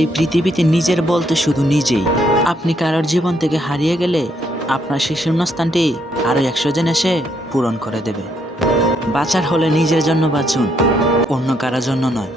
এই পৃথিবীতে নিজের বলতে শুধু নিজেই। আপনি কারোর জীবন থেকে হারিয়ে গেলে আপনার সেই শূন্যস্থানটি আরও একশো জন এসে পূরণ করে দেবে। বাঁচার হলে নিজের জন্য বাঁচুন, অন্য কারোর জন্য নয়।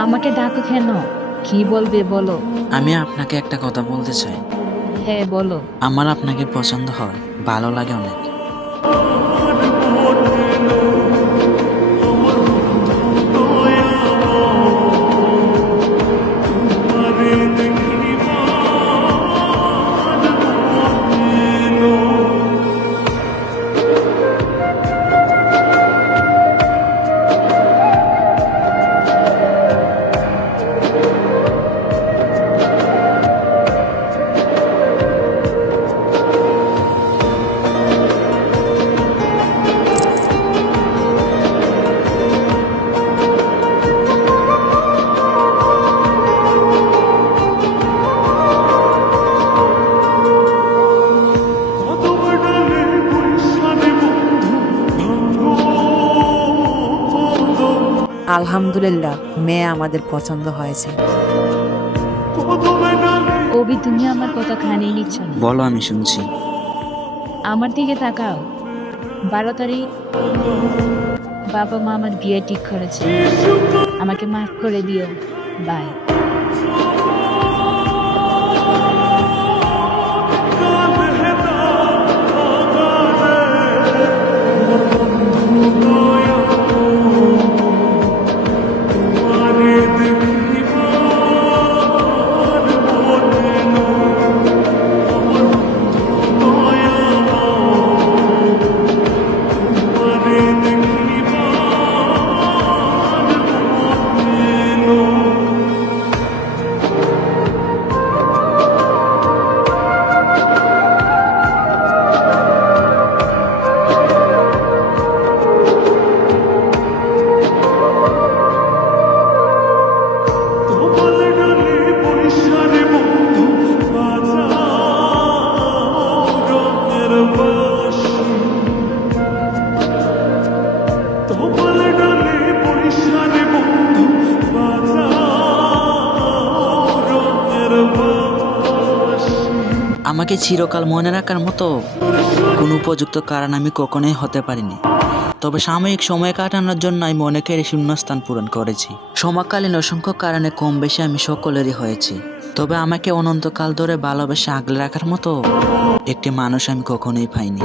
আমাকে ডাকো কেন? কি বলবে বলো। আমি আপনাকে একটা কথা বলতে চাই। হ্যাঁ বলো। আমার আপনাকে পছন্দ হয় ভালো লাগে অনেক। আলহামদুলিল্লাহ মেয়ে আমাদের পছন্দ হয়েছে। কবি তুমি আমার কথা খানিয়ে নিচ্ছ না। বলো আমি শুনছি। আমার দিকে তাকাও। বারো তারিখ বাবা মা আমার বিয়ে ঠিক করেছে। আমাকে মাফ করে দিও। বাই আমাকে চিরকাল মনে রাখার মতো কোনো উপযুক্ত কারণ আমি কখনোই হতে পারিনি। তবে সাময়িক সময় কাটানোর জন্য আমি অনেকের শূন্যস্থান পূরণ করেছি। সমকালীন অসংখ্য কারণে কম বেশি আমি সকলেরই হয়েছি। তবে আমাকে অনন্তকাল ধরে ভালোবেসে আগলে রাখার মতো একটি মানুষ আমি কখনোই পাইনি।